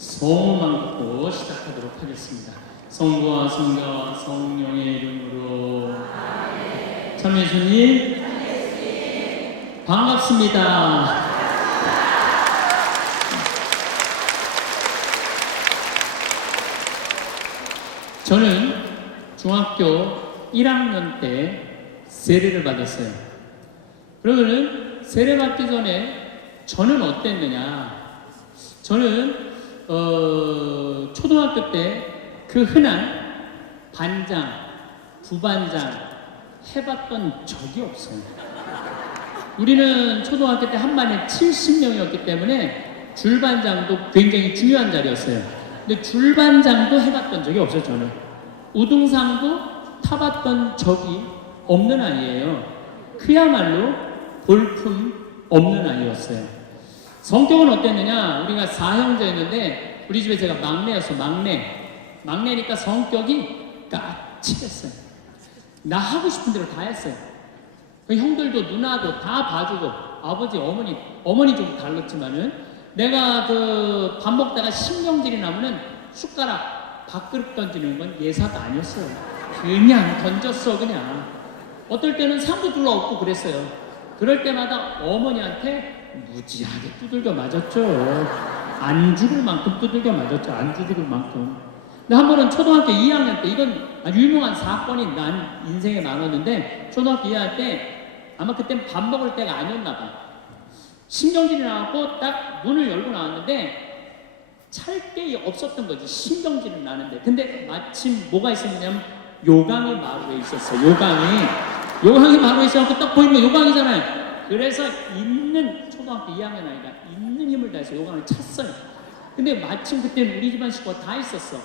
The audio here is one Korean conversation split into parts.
소망 갖고 시작하도록 하겠습니다. 성부와 성자와 성령의 이름으로. 참 예수님 반갑습니다. 저는 중학교 1학년 때 세례를 받았어요. 그러면은 세례 받기 전에 저는 어땠느냐? 저는 초등학교 때 그 흔한 반장, 부반장 해봤던 적이 없어요. 우리는 초등학교 때 한 반에 70명이었기 때문에 줄반장도 굉장히 중요한 자리였어요. 근데 줄반장도 해봤던 적이 없어요. 저는 우등상도 타봤던 적이 없는 아이예요. 그야말로 볼품 없는 아이였어요. 성격은 어땠느냐? 우리가 4형제였는데 우리 집에 제가 막내였어. 막내니까 성격이 까칠했어요. 나 하고 싶은 대로 다 했어요. 그 형들도 누나도 다 봐주고, 아버지 어머니 좀 달랐지만은 내가 그 밥 먹다가 신경질이 나면은 숟가락 밥그릇 던지는 건 예사가 아니었어요. 그냥 던졌어. 그냥 어떨 때는 상도 둘러엎고 그랬어요. 그럴 때마다 어머니한테 무지하게 두들겨 맞았죠. 안 죽을 만큼 두들겨 맞았죠. 안 죽을 만큼. 근데 한 번은 초등학교 2학년 때, 이건 아주 유명한 사건이 난 인생에 많았는데, 초등학교 2학년 때 아마 그땐 밥 먹을 때가 아니었나 봐. 신경질이 나고 딱 문을 열고 나왔는데 찰 게 없었던 거지. 신경질은 나는데. 근데 마침 뭐가 있었냐면 요강이 마루에 있었어. 요강이 마루에 있어서 딱 보이면 요강이잖아요. 그래서 있는 초등학교 2학년 아이가 있는 힘을 다해서 요강을 찼어요. 근데 마침 그때는 우리 집안 식구가 다 있었어.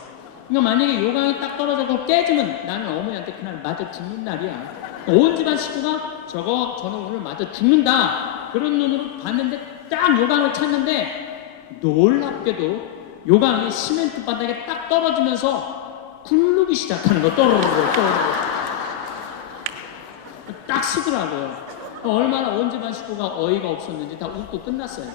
그러니까 만약에 요강이 딱 떨어져서 깨지면 나는 어머니한테 그날 맞아 죽는 날이야. 온 집안 식구가 저는 오늘 맞아 죽는다. 그런 눈으로 봤는데 딱 요강을 찼는데 놀랍게도 요강이 시멘트 바닥에 딱 떨어지면서 굴르기 시작하는 거. 또르르 딱 쓰더라고요. 얼마나 온 집안 식구가 어이가 없었는지 다 웃고 끝났어요.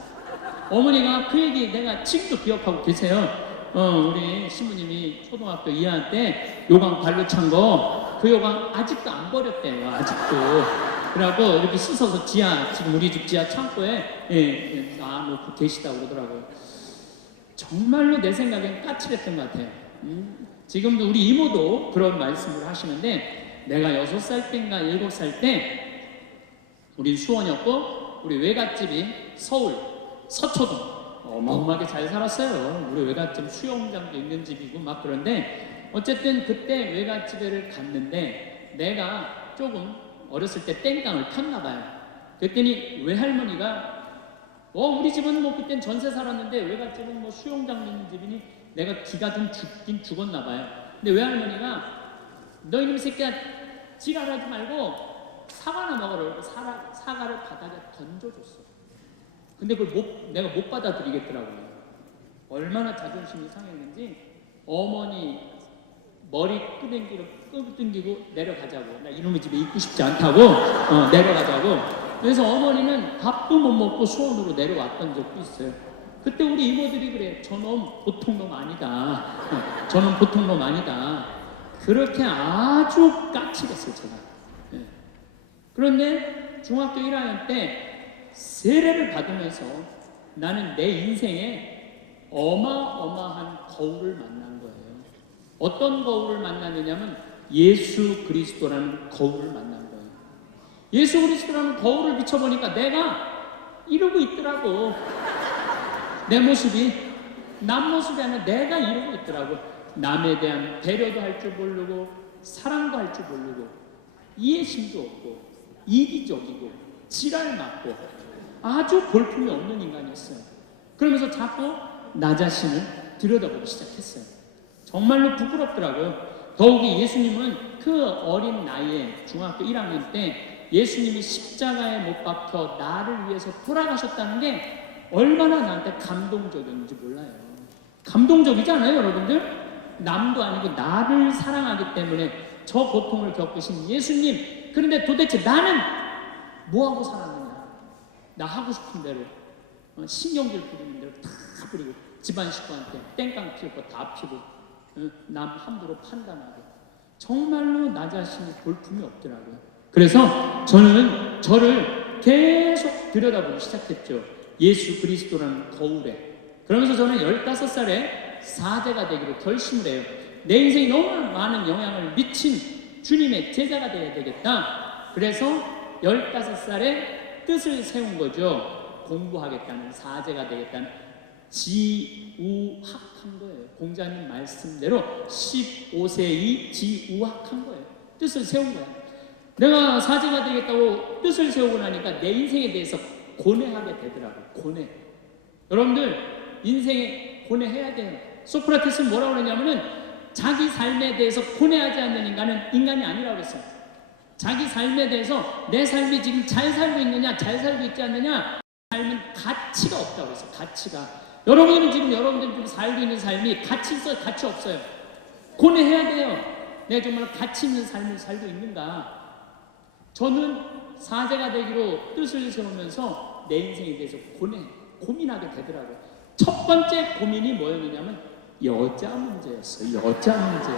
어머니가 그 얘기 내가 지금도 기억하고 계세요. 우리 신부님이 초등학교 2학년 때 요강 발로 찬 거, 그 요강 아직도 안 버렸대요. 아직도. 그래갖고 이렇게 씻어서 지금 우리 집 지하 창고에 놔놓고 계시다고 그러더라고요. 정말로 내 생각엔 까칠했던 것 같아요. 지금도 우리 이모도 그런 말씀을 하시는데, 내가 6살 때인가 7살 때 우리 수원이었고 우리 외갓집이 서울 서초동 어마어마하게 잘 살았어요. 우리 외갓집 수영장도 있는 집이고 막. 그런데 어쨌든 그때 외갓집에를 갔는데 내가 조금 어렸을 때 땡깡을 폈나 봐요. 그랬더니 외할머니가 우리 집은 뭐 그땐 전세 살았는데 외갓집은 뭐 수영장 있는 집이니 내가 기가 좀 죽긴 죽었나 봐요. 근데 외할머니가 너 이놈 새끼야 지랄하지 말고 사과나 먹어라. 사과를 바닥에 던져줬어. 근데 그걸 내가 못 받아들이겠더라고요. 얼마나 자존심이 상했는지 어머니 머리 끄댕기고 내려가자고. 나 이놈의 집에 있고 싶지 않다고 내려가자고. 그래서 어머니는 밥도 못 먹고 수원으로 내려왔던 적도 있어요. 그때 우리 이모들이 그래. 저놈 보통 놈 아니다. 저놈 보통 놈 아니다. 그렇게 아주 까칠했어요, 제가. 그런데 중학교 1학년 때 세례를 받으면서 나는 내 인생에 어마어마한 거울을 만난 거예요. 어떤 거울을 만났느냐면 예수 그리스도라는 거울을 만난 거예요. 예수 그리스도라는 거울을 비춰보니까 내가 이러고 있더라고. 내 모습이 남 모습이 아니라 내가 이러고 있더라고. 남에 대한 배려도 할 줄 모르고 사랑도 할 줄 모르고 이해심도 없고 이기적이고 지랄 맞고 아주 볼품이 없는 인간이었어요. 그러면서 자꾸 나 자신을 들여다보기 시작했어요. 정말로 부끄럽더라고요. 더욱이 예수님은 그 어린 나이에 중학교 1학년 때 예수님이 십자가에 못 박혀 나를 위해서 돌아가셨다는 게 얼마나 나한테 감동적이었는지 몰라요. 감동적이지 않아요, 여러분들? 남도 아니고 나를 사랑하기 때문에 저 고통을 겪으신 예수님. 그런데 도대체 나는 뭐하고 살았느냐? 나 하고 싶은 대로 신경질 부리는 대로 다 부리고 집안 식구한테 땡깡 피울 거 다 피고 남 함부로 판단하고 정말로 나 자신이 볼품이 없더라고요. 그래서 저는 저를 계속 들여다보기 시작했죠. 예수 그리스도라는 거울에. 그러면서 저는 15살에 사제가 되기로 결심을 해요. 내 인생이 너무 많은 영향을 미친 주님의 제자가 되어야 되겠다. 그래서 15살에 뜻을 세운 거죠. 공부하겠다는, 사제가 되겠다는, 지우학한 거예요. 공자님 말씀대로 15세의 지우학한 거예요. 뜻을 세운 거예요. 내가 사제가 되겠다고 뜻을 세우고 나니까 내 인생에 대해서 고뇌하게 되더라고요. 고뇌. 여러분들 인생에 고뇌해야 돼요. 소크라테스는 뭐라고 그러냐면은 자기 삶에 대해서 고뇌하지 않는 인간은 인간이 아니라고 그랬어요. 자기 삶에 대해서 내 삶이 지금 잘 살고 있느냐, 잘 살고 있지 않느냐, 삶은 가치가 없다고 그랬어요. 가치가. 여러분들은 지금 여러분들이 살고 있는 삶이 가치 있어요, 가치 없어요? 고뇌해야 돼요. 내가 정말 가치 있는 삶을 살고 있는가? 저는 사제가 되기로 뜻을 세우면서 내 인생에 대해서 고민하게 되더라고요. 첫 번째 고민이 뭐였느냐면 여자 문제였어요. 여자 문제.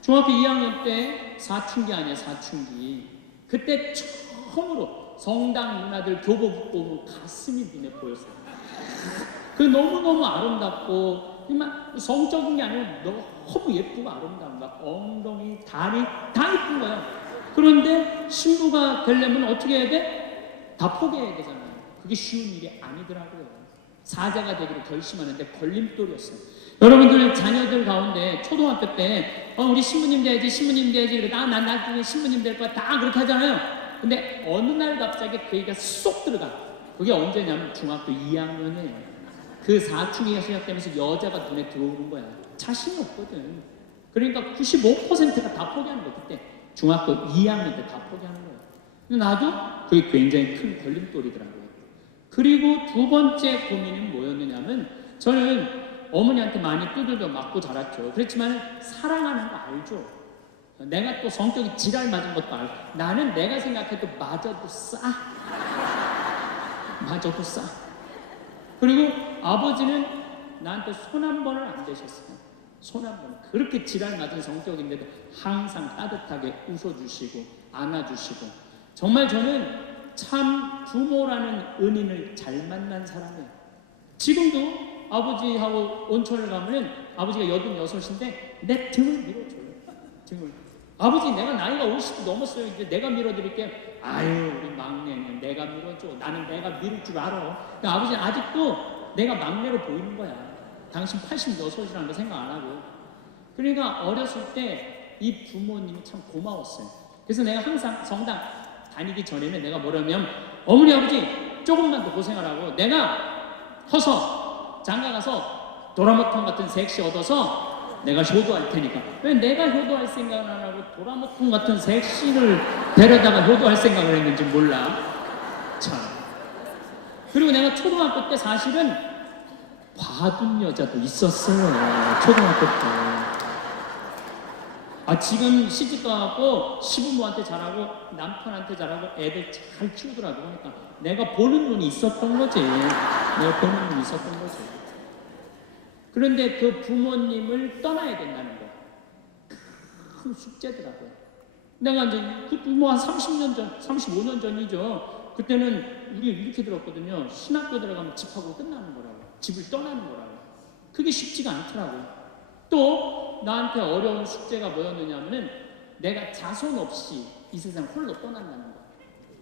중학교 2학년 때 사춘기 아니에요, 사춘기. 그때 처음으로 성당 누나들 교복 입고 오면 가슴이 눈에 보였어요. 그 너무너무 아름답고 정말 성적인 게 아니고 너무 예쁘고 아름다운 거야. 엉덩이, 다리 다 예쁜 거야. 그런데 신부가 되려면 어떻게 해야 돼? 다 포기해야 되잖아요. 그게 쉬운 일이 아니더라고요. 사자가 되기로 결심하는데 걸림돌이었어요. 여러분들 자녀들 가운데 초등학교 때 우리 신부님 돼야지, 신부님 돼야지, 그래 난 나중에 신부님 될 거야, 다 그렇게 하잖아요. 근데 어느 날 갑자기 그 얘기가 쏙 들어가. 그게 언제냐면 중학교 2학년이에요. 그 사춘기가 시작되면서 여자가 눈에 들어오는 거야. 자신이 없거든. 그러니까 95%가 다 포기하는 거야. 그때 중학교 2학년 때 다 포기하는 거야. 근데 나도 그게 굉장히 큰 걸림돌이더라고요. 그리고 두 번째 고민은 뭐였느냐면 저는 어머니한테 많이 두들겨 맞고 자랐죠. 그렇지만 사랑하는 거 알죠. 내가 또 성격이 지랄 맞은 것도 알고 나는 내가 생각해도 맞아도 싸. 맞아도 싸. 그리고 아버지는 나한테 손 한 번을 안 대셨어요. 손 한 번. 그렇게 지랄 맞은 성격인데도 항상 따뜻하게 웃어주시고 안아주시고 정말 저는 참 부모라는 은인을 잘 만난 사람이에요. 지금도 아버지하고 온천을 가면은 아버지가 86인데 내 등을 밀어줘요. 등을. 아버지 내가 나이가 50 넘었어요. 이제 내가 밀어드릴게요. 아유 우리 막내는 내가 밀어줘. 나는 내가 밀을 줄 알아. 그러니까 아버지는 아직도 내가 막내로 보이는 거야. 당신 86이라는 거 생각 안 하고. 그러니까 어렸을 때 이 부모님이 참 고마웠어요. 그래서 내가 항상 성당 다니기 전에는 내가 뭐라면 어머니 아버지 조금만 더 고생하라고 내가 커서 장가 가서 도라모통 같은 섹시 얻어서 내가 효도할 테니까. 왜 내가 효도할 생각을 안 하고 도라모통 같은 섹시를 데려다가 효도할 생각을 했는지 몰라. 참. 그리고 내가 초등학교 때 사실은 봐둔 여자도 있었어요. 초등학교 때. 지금 시집가고 시부모한테 잘하고 남편한테 잘하고 애들 잘 키우더라고. 그러니까 내가 보는 눈이 있었던 거지. 내가 보는 눈이 있었던 거지. 그런데 그 부모님을 떠나야 된다는 거. 큰 숙제더라고요. 내가 이제 그 뭐 한 30년 전, 35년 전이죠. 그때는 우리 이렇게 들었거든요. 신학교 들어가면 집하고 끝나는 거라고. 집을 떠나는 거라고. 그게 쉽지가 않더라고요. 또 나한테 어려운 숙제가 뭐였느냐면은 내가 자손 없이 이 세상 홀로 떠난다는 거.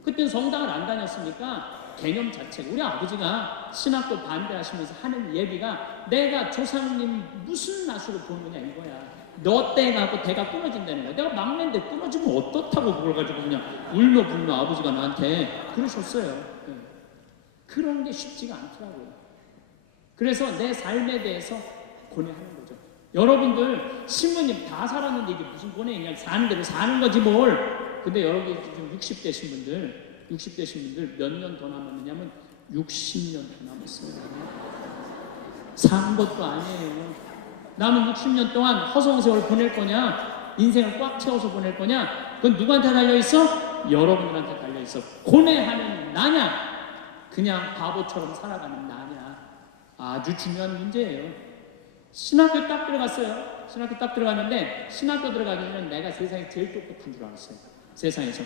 그때는 성당을 안 다녔으니까 개념 자체가 우리 아버지가 신학교 반대하시면서 하는 얘기가 내가 조상님 무슨 낯으로 보느냐 이거야. 너 때 가고 대가 끊어진다는 거야. 내가 막내인데 끊어지면 어떻다고 그걸 가지고 그냥 울며 불며 아버지가 나한테 그러셨어요. 네. 그런 게 쉽지가 않더라고요. 그래서 내 삶에 대해서 고뇌하는 거죠. 여러분들 신부님 다 살았는데 이게 무슨 고뇌냐. 사는 대로 사는 거지 뭘. 근데 여러분 지금 60대신 분들 몇 년 더 남았느냐면 60년 더 남았어요. 사는 것도 아니에요. 남은 60년 동안 허송한 세월 보낼 거냐? 인생을 꽉 채워서 보낼 거냐? 그건 누구한테 달려있어? 여러분들한테 달려있어. 고뇌하는 나냐? 그냥 바보처럼 살아가는 나냐. 아주 중요한 문제예요. 신학교 딱 들어갔어요. 신학교 딱 들어갔는데 신학교 들어가기 전에 내가 세상에 제일 똑똑한 줄 알았어요. 세상에서.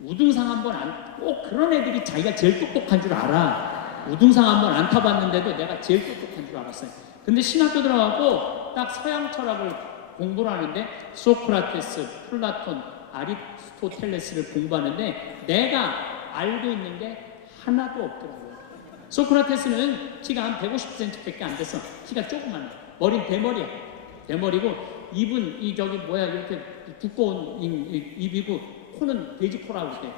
우등상 한번 꼭 그런 애들이 자기가 제일 똑똑한 줄 알아. 우등상 한번 안 타봤는데도 내가 제일 똑똑한 줄 알았어요. 근데 신학교 들어가고 딱 서양 철학을 공부를 하는데 소크라테스, 플라톤, 아리스토텔레스를 공부하는데 내가 알고 있는 게 하나도 없더라고요. 소크라테스는 키가 한 150cm밖에 안 됐어. 키가 조그만해. 머리는 대머리야. 대머리고 입은 이렇게 두꺼운 입이고 코는 돼지 코라고 그래.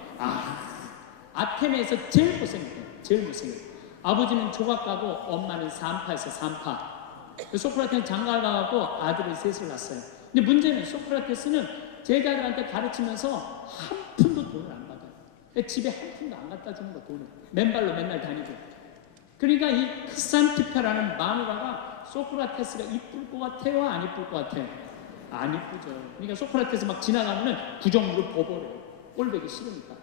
아테네에서 제일 못생겼대. 제일 못생겼대. 아버지는 조각가고 엄마는 산파였어. 산파. 소크라테스는 장가를 가고 아들을 셋을 낳았어요. 근데 문제는 소크라테스는 제자들한테 가르치면서 한 푼도 돈을 안 받아요. 집에 한 푼도 안 갖다 주는 거 돈을. 맨발로 맨날 다니고. 그러니까 이 크산티페라는 마누라가 소크라테스가 이쁠 것 같아요? 안 이쁠 것 같아요? 안 이쁘죠. 그러니까 소크라테스 막 지나가면은 부정으로 버버려요. 꼴보기 싫으니까.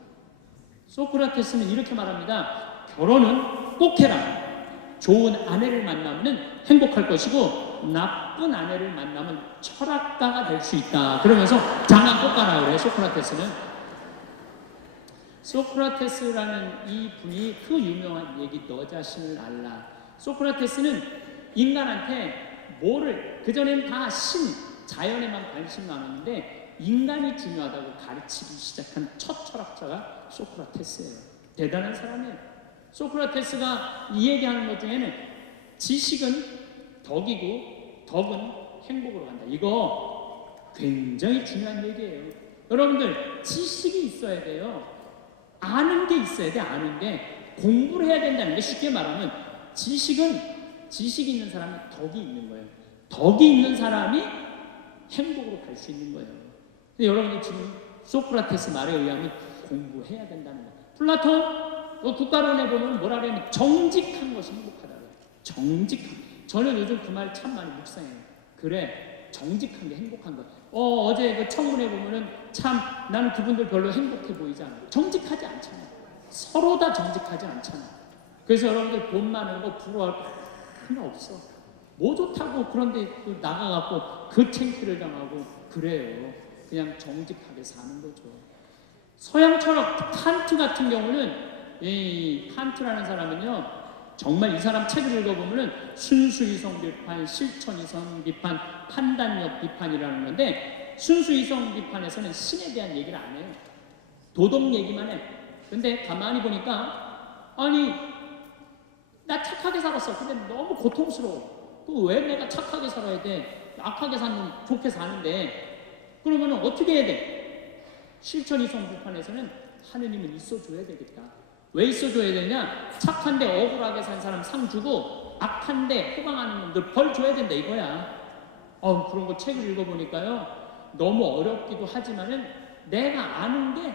소크라테스는 이렇게 말합니다. 결혼은 꼭 해라. 좋은 아내를 만나면 행복할 것이고 나쁜 아내를 만나면 철학가가 될 수 있다. 그러면서 장난 꼭 가라 그래요. 소크라테스는. 소크라테스라는 이 분이 그 유명한 얘기 너 자신을 알라. 소크라테스는 인간한테 그전에는 다 자연에만 관심 많았는데 인간이 중요하다고 가르치기 시작한 첫 철학자가 소크라테스예요. 대단한 사람이에요. 소크라테스가 이 얘기하는 것 중에는 지식은 덕이고 덕은 행복으로 간다. 이거 굉장히 중요한 얘기예요. 여러분들 지식이 있어야 돼요. 아는 게 있어야 돼. 아는 게 공부를 해야 된다는 게 쉽게 말하면 지식이 있는 사람은 덕이 있는 거예요. 덕이 있는 사람이 행복으로 갈 수 있는 거예요. 근데 여러분들 지금 소크라테스 말에 의하면 공부해야 된다는 거예요. 플라톤 국가론에 보면 뭐라 그러냐면 정직한 것이 행복하다고 해요. 정직한. 저는 요즘 그 말 참 많이 묵상해요. 그래, 정직한 게 행복한 거야. 어제 그 청문회 보면은 참 나는 그분들 별로 행복해 보이지 않아요. 정직하지 않잖아. 서로 다 정직하지 않잖아. 그래서 여러분들 돈 많은 거 부러워할 거 하나 없어. 뭐 좋다고 그런데 나가갖고 그 창피를 당하고 그래요. 그냥 정직하게 사는 거죠. 서양 철학 칸트 같은 경우는 이 칸트라는 사람은요 정말 이 사람 책을 읽어보면은 순수이성 비판, 실천이성 비판, 판단력 비판이라는 건데 순수이성 비판에서는 신에 대한 얘기를 안 해요. 도덕 얘기만 해. 근데 가만히 보니까 아니 나 착하게 살았어. 근데 너무 고통스러워. 또 왜 내가 착하게 살아야 돼? 악하게 사는 좋게 사는데 그러면 어떻게 해야 돼? 실천이성 비판에서는 하느님은 있어줘야 되겠다. 왜 있어줘야 되냐? 착한데 억울하게 산 사람 상 주고 악한데 호강하는 놈들 벌 줘야 된다 이거야. 그런 거 책을 읽어보니까요 너무 어렵기도 하지만은 내가 아는 게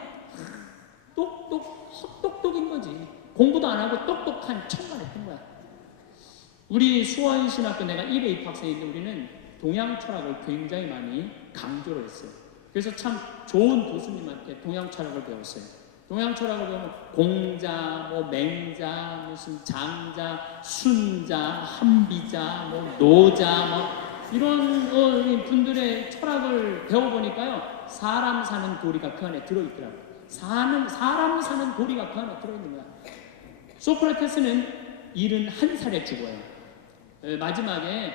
헛똑똑인 거지. 공부도 안 하고 똑똑한 척만 했던 거야. 우리 수원신학교 내가 1회 입학생인데 우리는 동양 철학을 굉장히 많이 강조를 했어요. 그래서 참 좋은 교수님한테 동양 철학을 배웠어요. 동양 철학을 보면 공자, 맹자, 무슨 장자, 순자, 한비자, 노자, 이런 분들의 철학을 배워보니까요 사람 사는 도리가 그 안에 들어있더라고요. 사람 사는 도리가 그 안에 들어있는 거야. 소크라테스는 71살에 죽어요. 마지막에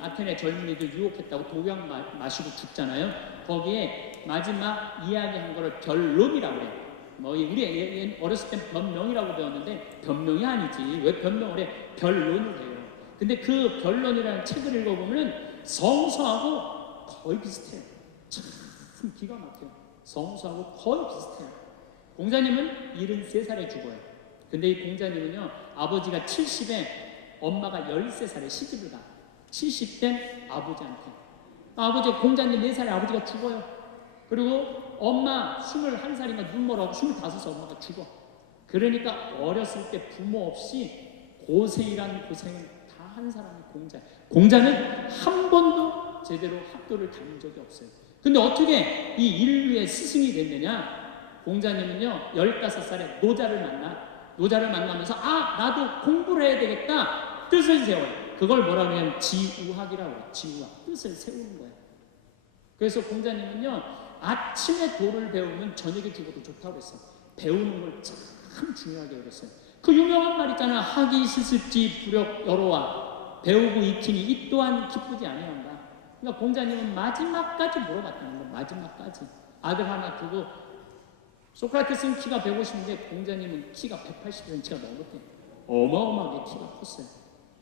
아테네 젊은이들 유혹했다고 독약 마시고 죽잖아요. 거기에 마지막 이야기한 거를 변론이라고 해요. 우리 어렸을 땐 변명이라고 배웠는데 변명이 아니지. 왜 변명을 해? 변론을 해요. 근데 그 변론이라는 책을 읽어보면 성서하고 거의 비슷해요. 참 기가 막혀요. 성서하고 거의 비슷해요. 공자님은 73살에 죽어요. 근데 이 공자님은요 아버지가 70에 엄마가 13살에 시집을 가. 70된 아버지한테. 아버지가 공자님 4살에 아버지가 죽어요. 그리고 엄마 21살인가 눈멀어하고 25살 엄마가 죽어. 그러니까 어렸을 때 부모 없이 고생이란 고생을 다 한 사람이 공자예요. 공자는 한 번도 제대로 학교를 다닌 적이 없어요. 근데 어떻게 이 인류의 스승이 됐느냐? 공자님은요 15살에 노자를 만나. 노자를 만나면서 나도 공부를 해야 되겠다. 뜻을 세워요. 그걸 뭐라 그러냐면 지우학이라고 해요. 지우학. 뜻을 세우는 거예요. 그래서 공자님은요, 아침에 도를 배우면 저녁에 죽어도 좋다고 그랬어요. 배우는 걸 참 중요하게 그랬어요. 그 유명한 말 있잖아요. 학이 시습지 부력 여로와 배우고 익히니 이 또한 기쁘지 아니한다. 그러니까 공자님은 마지막까지 물어봤다는 거예요. 마지막까지. 아들 하나 두고 소크라테스는 키가 150인데 공자님은 키가 180cm가 넘었대요. 어마어마하게 키가 컸어요.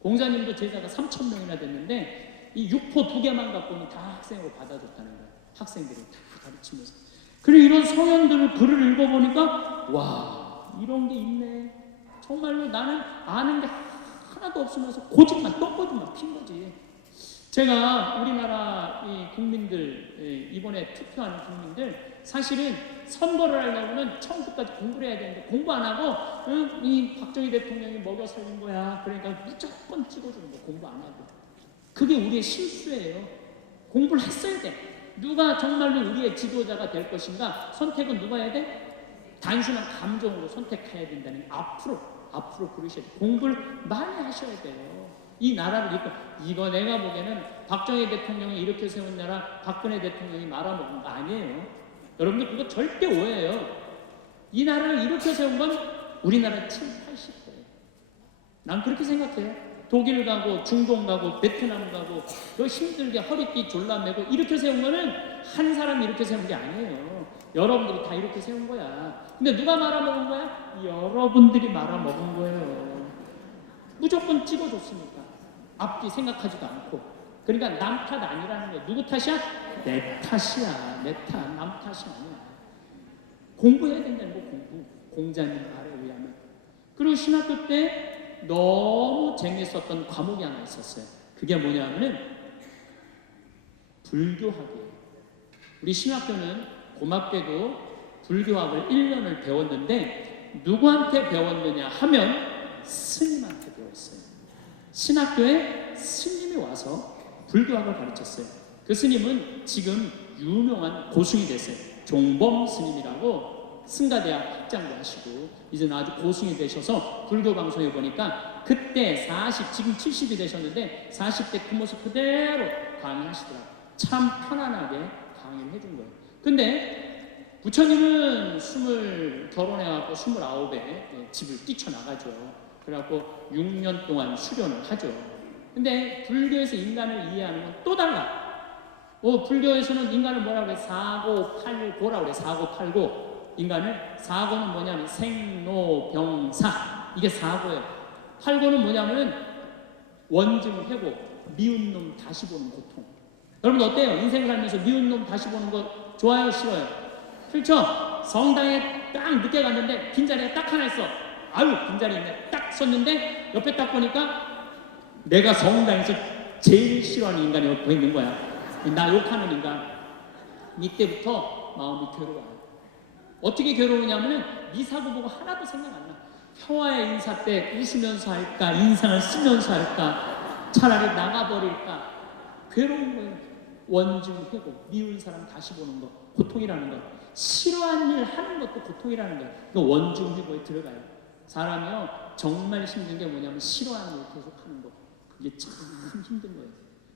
공자님도 제자가 3,000명이나 됐는데 이 육포 2개만 갖고는 다 학생으로 받아줬다는 거예요. 학생들이 다 가르치면서. 그리고 이런 성현들을 글을 읽어보니까 와, 이런 게 있네. 정말로 나는 아는 게 하나도 없으면서 고집만 똥고집만 핀 거지. 제가 우리나라 이 국민들, 이번에 투표하는 국민들, 사실은 선거를 하려면 처음부터까지 공부를 해야 되는데 공부 안 하고 이 박정희 대통령이 먹여 살린 거야. 그러니까 무조건 찍어주는 거, 공부 안 하고. 그게 우리의 실수예요. 공부를 했어야 돼. 누가 정말로 우리의 지도자가 될 것인가? 선택은 누가 해야 돼? 단순한 감정으로 선택해야 된다는 게 앞으로 그러셔야 돼요. 공부를 많이 하셔야 돼요. 이 나라를 이거 내가 보기에는 박정희 대통령이 이렇게 세운 나라, 박근혜 대통령이 말아먹은 거 아니에요. 여러분들 그거 절대 오해예요. 이 나라를 이렇게 세운 건 우리나라 7, 80대예요. 난 그렇게 생각해요. 독일 가고 중동 가고 베트남 가고 힘들게 허리띠 졸라매고 이렇게 세운 거는 한 사람이 이렇게 세운 게 아니에요. 여러분들이 다 이렇게 세운 거야. 근데 누가 말아먹은 거야? 여러분들이 말아먹은 거예요. 무조건 찍어줬으니까. 앞뒤 생각하지도 않고. 그러니까 남 탓 아니라는 거예요. 누구 탓이야? 내 탓이야. 내 탓. 남 탓이 아니야. 공부해야 된다는 거. 공부. 공자님 말에 의하면. 그리고 신학교 때 너무 재미있었던 과목이 하나 있었어요. 그게 뭐냐면은 불교학이에요. 우리 신학교는 고맙게도 불교학을 1년을 배웠는데 누구한테 배웠느냐 하면 스님한테 배웠어요. 신학교에 스님이 와서 불교학을 가르쳤어요. 그 스님은 지금 유명한 고승이 됐어요. 종범 스님이라고 승가대학 학장도 하시고 이제는 아주 고승이 되셔서 불교 방송에 보니까 그때 지금 70이 되셨는데 40대 그 모습 그대로 강의하시더라고요. 참 편안하게 강의를 해준 거예요. 근데 부처님은 결혼해갖고 29에 집을 뛰쳐나가죠. 그래갖고 6년 동안 수련을 하죠. 근데 불교에서 인간을 이해하는 건 또 달라. 불교에서는 인간을 뭐라고 그래? 사고팔고라고 그래. 사고팔고. 인간을, 사고는 뭐냐면 생로병사, 이게 사고예요. 팔고는 뭐냐면 원증회고, 미운 놈 다시 보는 고통. 여러분 어때요? 인생 살면서 미운 놈 다시 보는 거 좋아요? 싫어요? 싫죠? 성당에 딱 늦게 갔는데 빈자리가 딱 하나 있어. 아유, 빈자리 있네. 딱 섰는데 옆에 딱 보니까 내가 성당에서 제일 싫어하는 인간이 옆에 있는 거야. 나 욕하는 인간. 이때부터 마음이 괴로워요. 어떻게 괴로우냐면은 네 사고 보고 하나도 생각 안 나. 평화의 인사 때 웃으면서 할까, 인상을 쓰면서 할까, 차라리 나가버릴까. 괴로운 거예요. 원증회고, 미운 사람 다시 보는 거, 고통이라는 거. 싫어하는 일 하는 것도 고통이라는 거예요. 그 원증회고에 들어가요. 사람이요, 정말 힘든 게 뭐냐면 싫어하는 일 계속 하는 거. 그게 참 힘든 거예요.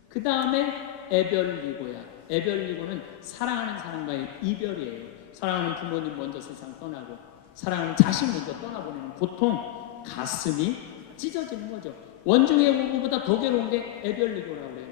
그 다음에 애별리고야. 애별리고는 사랑하는 사람과의 이별이에요. 사랑하는 부모님 먼저 세상 떠나고 사랑하는 자식 먼저 떠나보내는 고통, 가슴이 찢어지는 거죠. 원증회고보다 더 괴로운 게 애별리고라고 그래요.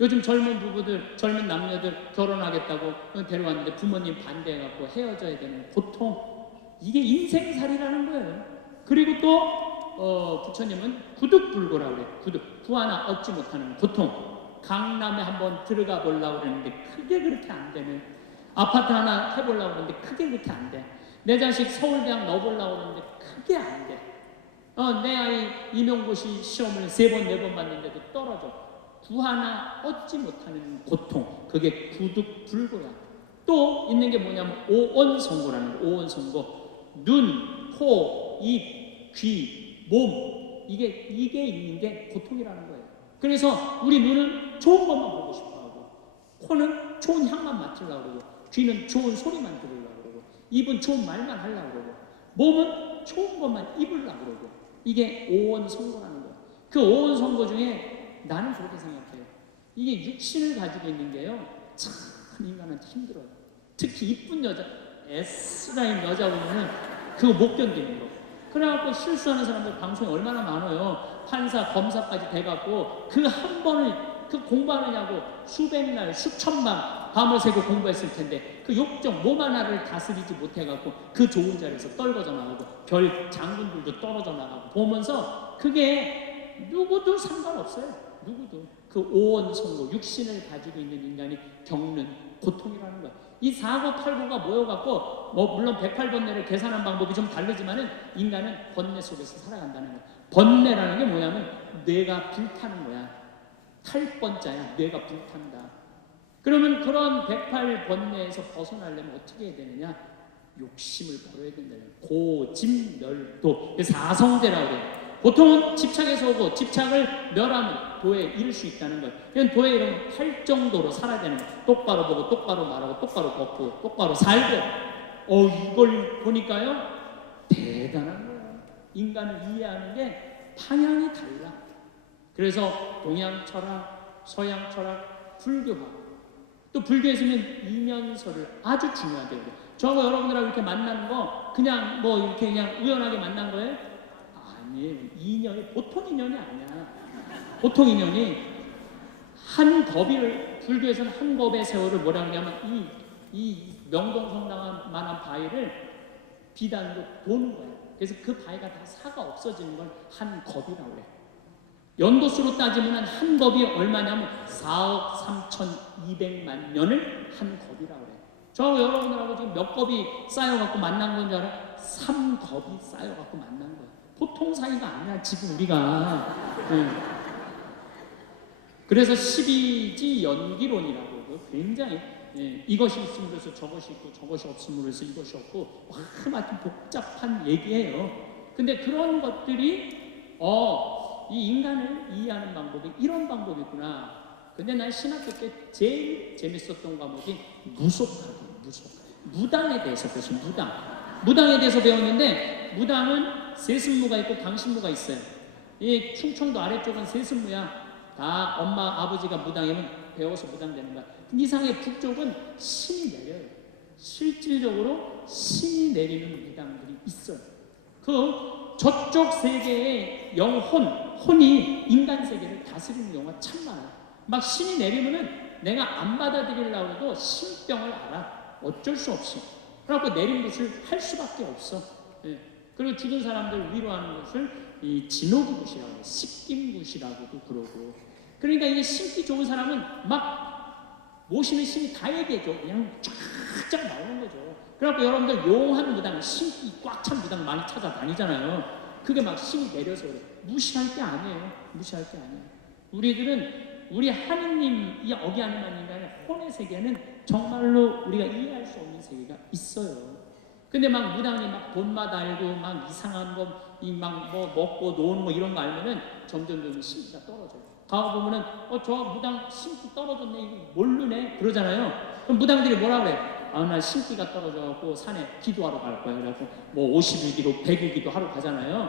요즘 젊은 부부들, 젊은 남녀들 결혼하겠다고 데려왔는데 부모님 반대해갖고 헤어져야 되는 고통, 이게 인생살이라는 거예요. 그리고 또 부처님은 구득불고라고 그래요. 구 하나 얻지 못하는 고통. 강남에 한번 들어가 보려고 그랬는데 크게 그렇게 안 되는, 아파트 하나 해보려고 그러는데 크게 그렇게 안 돼. 내 자식 서울대학 넣어보려고 그러는데 크게 안 돼. 내 아이 임용고시 시험을 3번, 4번 봤는데도 떨어져. 구 하나 얻지 못하는 고통, 그게 구득불고야. 또 있는 게 뭐냐면 오온성고라는 거. 오온성고. 눈, 코, 입, 귀, 몸, 이게 있는 게 고통이라는 거예요. 그래서 우리 눈은 좋은 것만 보고 싶어하고, 코는 좋은 향만 맡으려고 그러고, 귀는 좋은 소리만 들으려고 그러고, 입은 좋은 말만 하려고 그러고, 몸은 좋은 것만 입으려고 그러고. 이게 오원 선고라는 거예요. 그 오원 선고 중에 나는 그렇게 생각해요. 이게 육신을 가지고 있는 게요, 참 인간한테 힘들어요. 특히 이쁜 여자, S라인 여자 보면은 그거 못 견디는 거. 그래갖고 실수하는 사람들 방송에 얼마나 많아요. 판사, 검사까지 돼갖고 그 한 번을 그 공부하느냐고 수백 날, 수천만 밤을 새고 공부했을 텐데 그 욕정 몸 하나를 다스리지 못해갖고 그 좋은 자리에서 떨궈져 나가고 별 장군들도 떨어져 나가고 보면서 그게 누구도 상관없어요. 누구도. 그 오원 선고, 육신을 가지고 있는 인간이 겪는 고통이라는 거예요. 이 사고팔고가 모여갖고 뭐 물론 108번뇌를 계산한 방법이 좀 다르지만은 인간은 번뇌 속에서 살아간다는 거예요. 번뇌라는 게 뭐냐면 뇌가 불타는 거야. 탈번자야. 뇌가 불탄다. 그러면 그런 108번뇌에서 벗어나려면 어떻게 해야 되느냐? 욕심을 버려야 된다는 거예요. 고집멸도. 사성제라고 해요. 보통은 집착에서 오고 집착을 멸하면 도에 이를 수 있다는 거예요. 그냥 도에 이르면 할 정도로 살아야 되는 거예요. 똑바로 보고 똑바로 말하고 똑바로 걷고 똑바로 살고. 이걸 보니까요 대단한 거예요. 인간을 이해하는 게 방향이 달라. 그래서 동양 철학, 서양 철학, 불교학, 또 불교에서는 이면서를 아주 중요하게 해요. 저하고 여러분들하고 이렇게 만나는 거 그냥 뭐 이렇게 그냥 우연하게 만난 거예요? 아니에요. 인연이 보통 인연이 아니야. 보통 인연이 한 거비를, 불교에서는 한 겁의 세월을 뭐라 그러냐면 이 명동성당만한 바위를 비단으로 도는 거예요. 그래서 그 바위가 다 사가 없어지는 걸 한 겁이라고 해요. 연도수로 따지면 한 겁이 얼마냐면 4억 3,200만 년을 한 겁이라고 해요. 저 여러분들하고 지금 몇 겁이 쌓여갖고 만난 건지 알아요? 3겁이 쌓여갖고 만난 거예요. 보통 사이가 아니야 지금 우리가. 그래서 12지 연기론이라고 굉장히 이것이 있음으로써 저것이 있고 저것이 없음으로써 이것이 없고 아주 복잡한 얘기예요. 근데 그런 것들이 이 인간을 이해하는 방법이 이런 방법이구나. 근데 난 신학교 때 제일 재밌었던 과목이 무당에 대해서 배웠어요. 무당에 대해서 배웠는데 무당은 세습무가 있고 강신무가 있어요. 이 충청도 아래쪽은 세습무야. 다 엄마 아버지가 무당이면 배워서 무당 되는 거야. 이상의 북쪽은 신이 내려요. 실질적으로 신이 내리는 무당들이 있어요. 저쪽 세계의 혼이 인간 세계를 다스리는 경우가 참 많아요. 막 신이 내리면은 내가 안 받아들이려고 해도 신병을 알아. 어쩔 수 없이. 그래갖고 내린 것을 할 수밖에 없어. 그리고 죽은 사람들 위로하는 것을 이 진호기굿이라고 해요. 씹김굿이라고도 그러고. 그러니까 이게 신기 좋은 사람은 막 모시는 신이 다 얘기해줘. 그냥 쫙쫙 나오는 거죠. 그래갖고 여러분들 용한 무당, 신기 꽉 찬 무당 많이 찾아다니잖아요. 그게 막 신이 내려서 그래. 무시할 게 아니에요. 무시할 게 아니에요. 우리들은 우리 하느님이 어기하는 인간의 혼의 세계는 정말로 우리가 이해할 수 없는 세계가 있어요. 근데 막 무당이 막 돈맛 알고 막 이상한 거 막 뭐 먹고 노는 거 이런 거 알면은 점점 신기가 떨어져요. 가고 보면은 저 무당 신기 떨어졌네 이거 모르네 그러잖아요. 그럼 무당들이 뭐라 그래? 나 신기가 떨어져갖고 산에 기도하러 갈 거야. 그래갖고 뭐 50일 기도, 100일 기도 하러 가잖아요.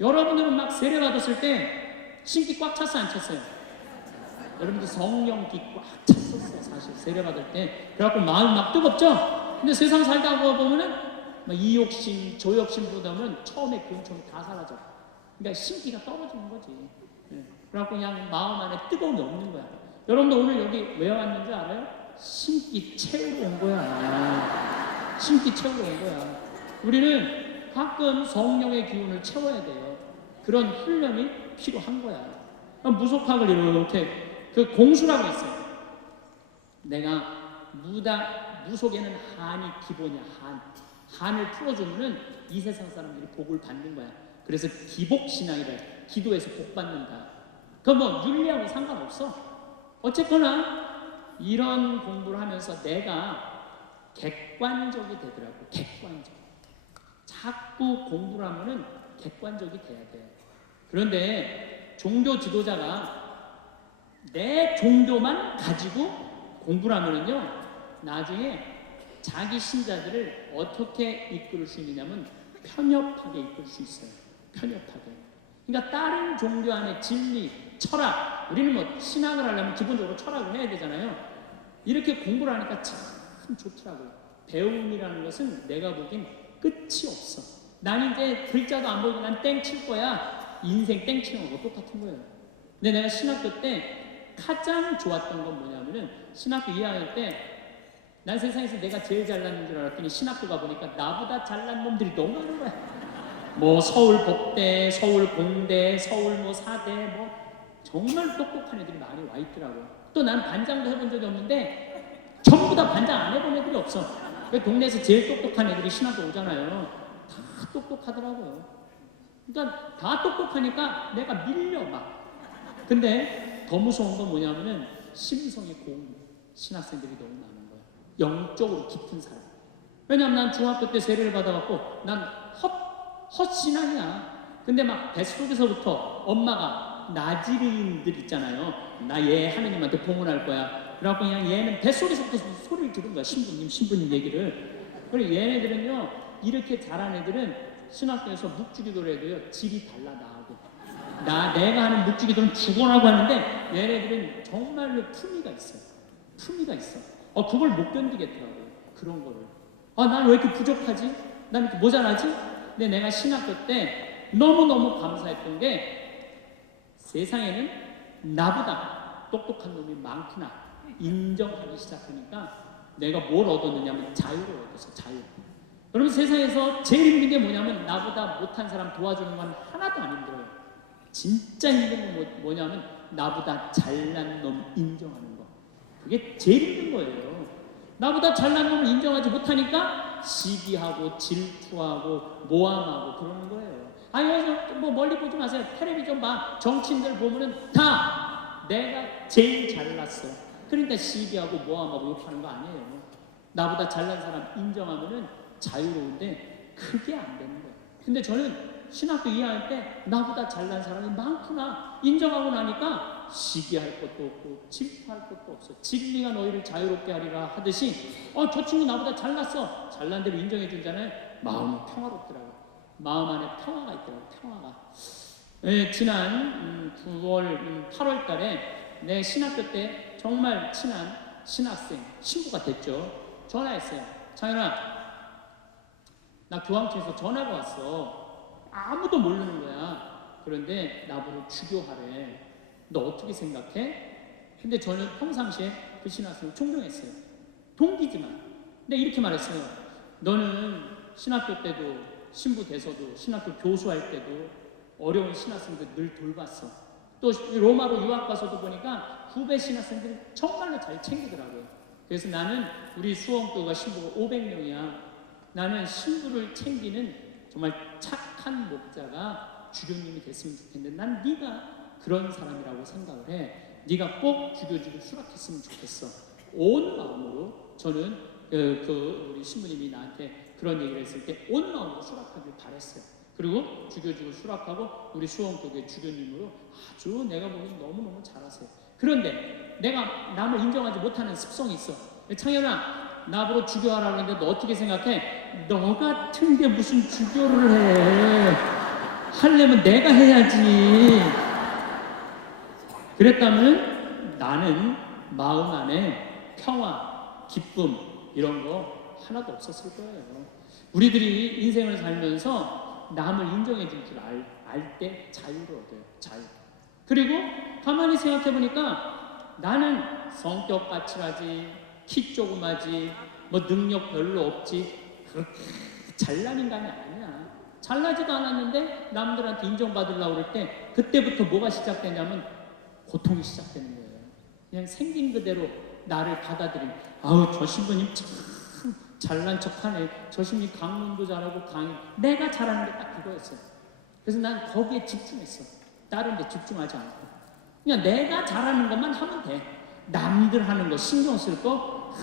여러분들은 막 세례 받았을 때 신기 꽉 찼어 안 찼어요? 여러분들 성령기 꽉 찼었어요. 사실 세례 받을 때. 그래갖고 마음 막 뜨겁죠? 근데 세상 살다 보면은 이 욕심, 저 욕심보다는 처음에 근총이 다 사라져. 그러니까 신기가 떨어지는 거지. 그래갖고 그냥 마음 안에 뜨거움이 없는 거야. 여러분들 오늘 여기 왜 왔는 줄 알아요? 신기 채우러 온 거야. 신기 채우러 온 거야. 우리는 가끔 성령의 기운을 채워야 돼요. 그런 훈련이 필요한 거야. 무속학을 이렇게 그 공수라고 했어요. 내가 무속에는 한이 기본이야. 한을 풀어주면은 이 세상 사람들이 복을 받는 거야. 그래서 기복신앙이래. 기도해서 복 받는다. 그 뭐 윤리하고 상관없어. 어쨌거나 이런 공부를 하면서 내가 객관적이 되더라고. 객관적. 자꾸 공부를 하면은 객관적이 돼야 돼. 그런데 종교 지도자가 내 종교만 가지고 공부를 하면은요, 나중에 자기 신자들을 어떻게 이끌을 수 있느냐면 편협하게 이끌 수 있어요. 편협하게. 그러니까 다른 종교 안에 진리, 철학, 우리는 뭐 신학을 하려면 기본적으로 철학을 해야 되잖아요. 이렇게 공부를 하니까 참 좋더라고요. 배움이라는 것은 내가 보기엔 끝이 없어. 난 이제 글자도 안 보이고 난 땡 칠 거야. 인생 땡 치는 거고 똑같은 거예요. 근데 내가 신학교 때 가장 좋았던 건 뭐냐면은 신학교 2학년 때 난 세상에서 내가 제일 잘난 줄 알았더니 신학교 가보니까 나보다 잘난 놈들이 너무 많은 거야. 뭐 서울 법대, 서울 공대, 서울 뭐 사대 뭐 정말 똑똑한 애들이 많이 와 있더라고요. 또 난 반장도 해본 적이 없는데 전부 다 반장 안 해본 애들이 없어. 동네에서 제일 똑똑한 애들이 신학교 오잖아요. 다 똑똑하더라고요. 그러니까 다 똑똑하니까 내가 밀려 막. 근데 더 무서운 건 뭐냐면은 심성이 고운 신학생들이 너무 많은 거예요. 영적으로 깊은 사람. 왜냐면 난 중학교 때 세례를 받아갖고 난 헛신앙이야. 근데 막 뱃속에서부터 엄마가 나지르인들 있잖아요. 나 얘 하느님한테 봉헌할 거야. 그래갖고 그냥 얘는 뱃속에서부터 소리를 들은 거야. 신부님 얘기를. 그리고 얘네들은요, 이렇게 잘한 애들은 신학교에서 묵주기도를 해도요, 질이 달라 나하고. 내가 하는 묵주기도는 죽어라고 하는데 얘네들은 정말로 품위가 있어요. 품위가 있어. 그걸 못 견디겠더라고요. 그런 거를. 난 왜 이렇게 부족하지? 난 이렇게 모자라지? 근데 내가 신학교 때 너무너무 감사했던 게 세상에는 나보다 똑똑한 놈이 많구나 인정하기 시작하니까 내가 뭘 얻었느냐면 자유를 얻었어. 자유. 여러분 세상에서 제일 힘든 게 뭐냐면 나보다 못한 사람 도와주는 건 하나도 안 힘들어요. 진짜 힘든 건 뭐냐면 나보다 잘난 놈 인정하는 거. 그게 제일 힘든 거예요. 나보다 잘난 놈을 인정하지 못하니까 시기하고 질투하고 모함하고 그러는 거예요. 그래서 뭐 멀리 보지 마세요. 텔레비 좀 봐. 정치인들 보면은 다 내가 제일 잘났어. 그러니까 시기하고 모함하고 욕하는 거 아니에요. 나보다 잘난 사람 인정하면은 자유로운데 그게 안 되는 거예요. 근데 저는 신학교 2학년 때 나보다 잘난 사람이 많구나 인정하고 나니까 시기할 것도 없고 질투할 것도 없어. 진리가 너희를 자유롭게 하리라 하듯이 저 친구 나보다 잘났어. 잘난 대로 인정해 주잖아요. 마음이 평화롭더라고요. 마음 안에 평화가 있더라고요. 평화가. 지난 9월 8월 달에 내 신학교 때 정말 친한 신학생 친구가 됐죠. 전화했어요. 창현아, 나 교황청에서 전화가 왔어. 아무도 모르는 거야. 그런데 나보고 주교하래. 너 어떻게 생각해? 근데 저는 평상시에 그 신학생을 존경했어요. 동기지만. 근데 이렇게 말했어요. 너는 신학교 때도 신부 돼서도 신학교 교수할 때도 어려운 신학생들 늘 돌봤어. 또 로마로 유학 가서도 보니까 후배 신학생들이 정말로 잘 챙기더라고요. 그래서 나는 우리 수원교가 신부가 500명이야. 나는 신부를 챙기는 정말 착한 목자가 주교님이 됐으면 좋겠는데 난 네가 그런 사람이라고 생각을 해. 네가 꼭 주교직을 수락했으면 좋겠어. 온 마음으로 저는 우리 신부님이 나한테 그런 얘기를 했을 때 온 마음으로 수락하길 바랬어요. 그리고 주교직을 수락하고 우리 수원교회 주교님으로 아주 내가 보기엔 너무너무 잘하세요. 그런데 내가 남을 인정하지 못하는 습성이 있어. 창현아, 나보고 주교하라고 했는데 너 어떻게 생각해? 너 같은 게 무슨 주교를 해. 하려면 내가 해야지. 그랬다면 나는 마음 안에 평화, 기쁨 이런 거 하나도 없었을 거예요. 우리들이 인생을 살면서 남을 인정해 줄 줄 알 때 자유를 얻어요. 자유. 그리고 가만히 생각해 보니까 나는 성격 까칠하지, 키 조그마지, 뭐 능력 별로 없지, 그렇게 잘난 인간이 아니야. 잘나지도 않았는데 남들한테 인정받으려고 그럴 때 그때부터 뭐가 시작되냐면 고통이 시작되는 거예요. 그냥 생긴 그대로 나를 받아들이는. 저 신부님 참 잘난 척하네. 저 신부님 강론도 잘하고 내가 잘하는 게 딱 그거였어요. 그래서 난 거기에 집중했어. 다른 데 집중하지 않고 그냥 내가 잘하는 것만 하면 돼. 남들 하는 거 신경 쓸 거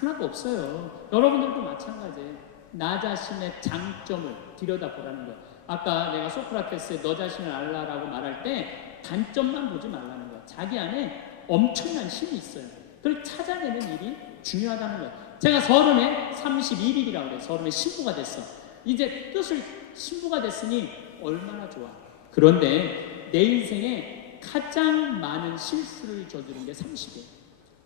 하나도 없어요. 여러분들도 마찬가지예요. 나 자신의 장점을 들여다보라는 거예요. 아까 내가 소크라테스의 너 자신을 알라라고 말할 때 단점만 보지 말라는 거예요. 자기 안에 엄청난 힘이 있어요. 그걸 찾아내는 일이 중요하다는 거예요. 제가 서른에 31일이라고 그래요. 서른에 신부가 됐어. 이제 뜻을 신부가 됐으니 얼마나 좋아. 그런데 내 인생에 가장 많은 실수를 저지른 게 30이에요.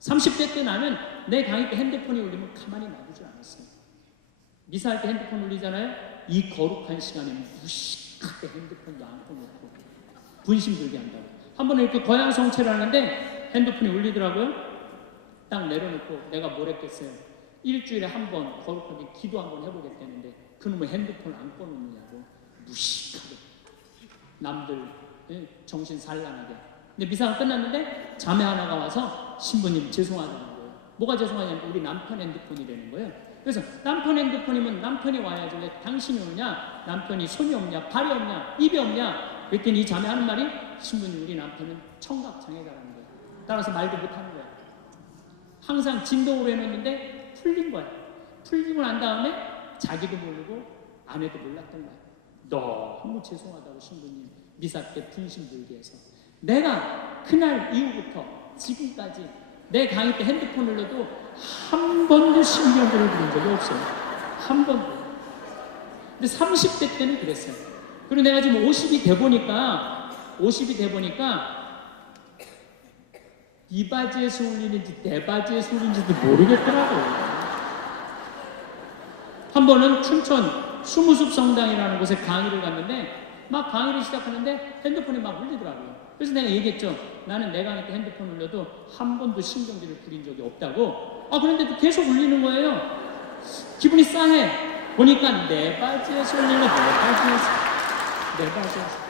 30대 때 나는 내 강의 때 핸드폰이 울리면 가만히 놔두질 않았어요. 미사할 때 핸드폰 울리잖아요. 이 거룩한 시간에 무식하게 핸드폰도 안 꺼놓고 분심 들게 한다고. 한 번은 이렇게 거양 성체를 하는데 핸드폰이 울리더라고요. 딱 내려놓고 내가 뭘 했겠어요. 일주일에 한 번 거룩하게 기도 한번 해보겠다는데 그놈의 핸드폰을 안 꺼놓느냐고. 무식하게 남들 정신 산란하게. 근데 미사가 끝났는데 자매 하나가 와서 신부님 죄송하다는 거예요. 뭐가 죄송하냐면 우리 남편 핸드폰이 되는 거예요. 그래서 남편 핸드폰이면 남편이 와야지 왜 당신이 오느냐? 남편이 손이 없냐? 발이 없냐? 입이 없냐? 그랬더니 이 자매 하는 말이 신부님 우리 남편은 청각장애가라는 거예요. 따라서 말도 못하는 거예요. 항상 진동으로 해놓는데 풀린 거야. 풀리고 난 다음에 자기도 모르고 아내도 몰랐던 거야. 너무 죄송하다고 신부님 미사 때 분심 들게 해서. 내가 그날 이후부터 지금까지 내 강의 때 핸드폰 눌러도 한 번도 신경을 부린 적이 없어요. 한 번도. 근데 30대 때는 그랬어요. 그리고 내가 지금 50이 돼 보니까 이 바지에서 울리는지 내 바지에서 울리는지도 모르겠더라고요. 한 번은 춘천 수무숲 성당이라는 곳에 강의를 갔는데 막 강의를 시작하는데 핸드폰이 막 울리더라고요. 그래서 내가 얘기했죠. 나는 내 강의 때 핸드폰 울려도 한 번도 신경질을 부린 적이 없다고. 그런데도 계속 울리는 거예요. 기분이 싸해. 보니까 내 바지에서 울리는 내 바지에서.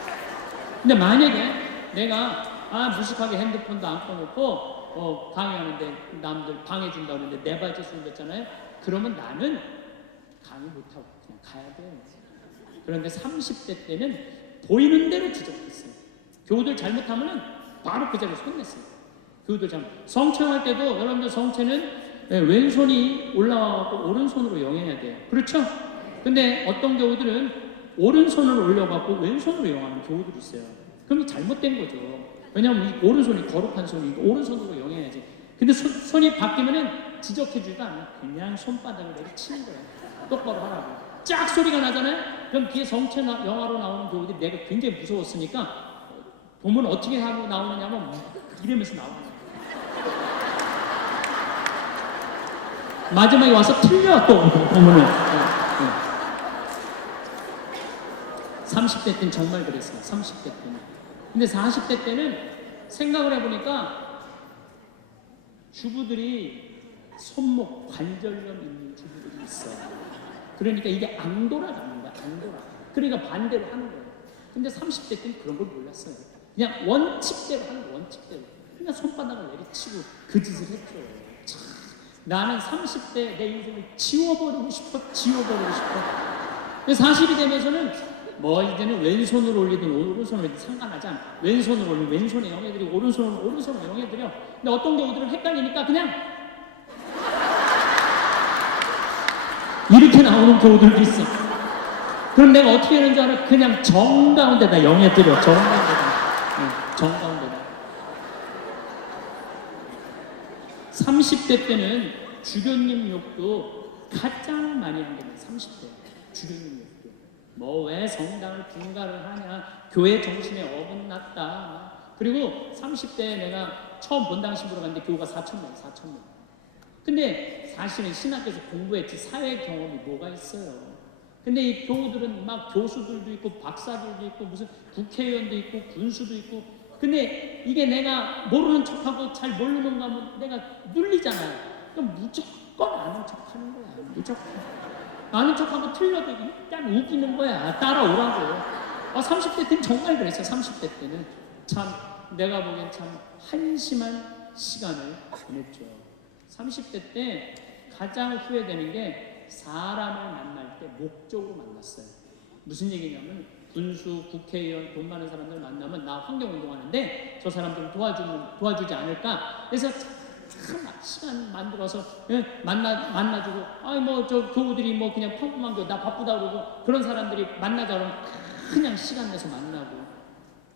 근데 만약에 내가 무식하게 핸드폰도 안 꺼놓고 강의하는데 남들 방해준다고 하는데 내 바지에서 울렸잖아요. 그러면 나는 강의 못하고 그냥 가야 돼요. 그런데 30대 때는 보이는 대로 지적했어요. 교우들 잘못하면은 바로 그 자리에서 혼냈어요. 교우들 잘못. 성체할 때도 여러분들 성체는 왼손이 올라와서 오른손으로 영해야 돼요. 그렇죠? 근데 어떤 교우들은 오른손을 올려갖고 왼손으로 영하는 교우들이 있어요. 그럼 잘못된 거죠. 왜냐하면 이 오른손이 거룩한 손이니까 오른손으로 영해야지. 근데 손이 바뀌면은 지적해주지도 않아. 그냥 손바닥을 내리치는 거예요. 똑바로 하라고. 쫙 소리가 나잖아요. 그럼 뒤에 성체 영화로 나오는 교우들이 내가 굉장히 무서웠으니까 보면 어떻게 하고 나오느냐면 이러면서 나오는 거예요. 마지막에 와서 틀려 또 보면은 30대 때는 정말 그랬어요. 30대 때는. 근데 40대 때는 생각을 해보니까 주부들이 손목 관절염 있는 주부들이 있어요. 그러니까 이게 안 돌아가는 거야. 안 돌아. 그러니까 반대로 하는 거예요. 근데 30대 때는 그런 걸 몰랐어요. 그냥 원칙대로 하는 거예요. 원칙대로. 그냥 손바닥을 내리치고 그 짓을 했죠. 참, 나는 30대 내 인생을 지워버리고 싶어. 근데 40이 되면서는 이제는 왼손으로 올리든 오른손으로 올리든 상관하지 않아. 왼손으로 올리면 왼손에 영해드리고 오른손으로 영해드려. 근데 어떤 경우들은 헷갈리니까 그냥 이렇게 나오는 경우들도 있어. 그럼 내가 어떻게 하는 줄 알아? 그냥 정가운데다 영해드려. 정가운데다. 30대 때는 주교님 욕도 가장 많이 한 게 30대. 주교님 욕도. 왜 성당을 분가를 하냐. 교회 정신에 어긋났다. 그리고 30대에 내가 처음 본당 신부로 갔는데 교우가 4,000명. 근데 사실은 신학교에서 공부했지 사회 경험이 뭐가 있어요. 근데 이 교우들은 막 교수들도 있고 박사들도 있고 무슨 국회의원도 있고 군수도 있고. 근데 이게 내가 모르는 척하고 잘 모르는가 하면 내가 눌리잖아요. 그럼 무조건 아는 척하는 거야. 무조건. 아는 척하고 틀려도 일단 웃기는 거야. 따라오라고. 30대 때는 정말 그랬어요. 30대 때는 참 내가 보기엔 참 한심한 시간을 보냈죠. 30대 때 가장 후회되는 게 사람을 만날 때 목적으로 만났어요. 무슨 얘기냐면 군수, 국회의원, 돈 많은 사람들 만나면 나 환경운동하는데 저 사람들 도와주지 않을까? 그래서 참 시간 만들어서 만나주고 저 교우들이 그냥 평범한 교우 나 바쁘다 그러고 그런 사람들이 만나자 그러면 그냥 시간 내서 만나고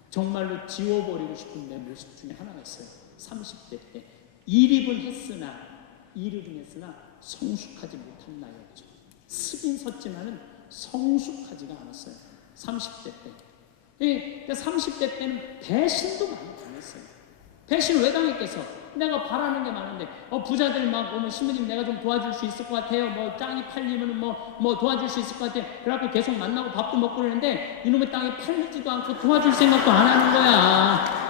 정말로 지워버리고 싶은 내 모습 중에 하나가 있어요. 30대 때 이립은 했으나 성숙하지 못한 나이였죠. 쓰긴 섰지만은 성숙하지가 않았어요. 30대 때. 그러니까 30대 때는 배신도 많이 당했어요. 배신 왜 당했겠어? 내가 바라는 게 많은데, 부자들 막 오면 신부님 내가 좀 도와줄 수 있을 것 같아요. 뭐 땅이 팔리면 뭐 도와줄 수 있을 것 같아요. 그래갖고 계속 만나고 밥도 먹고 그러는데 이놈의 땅이 팔리지도 않고 도와줄 생각도 안 하는 거야.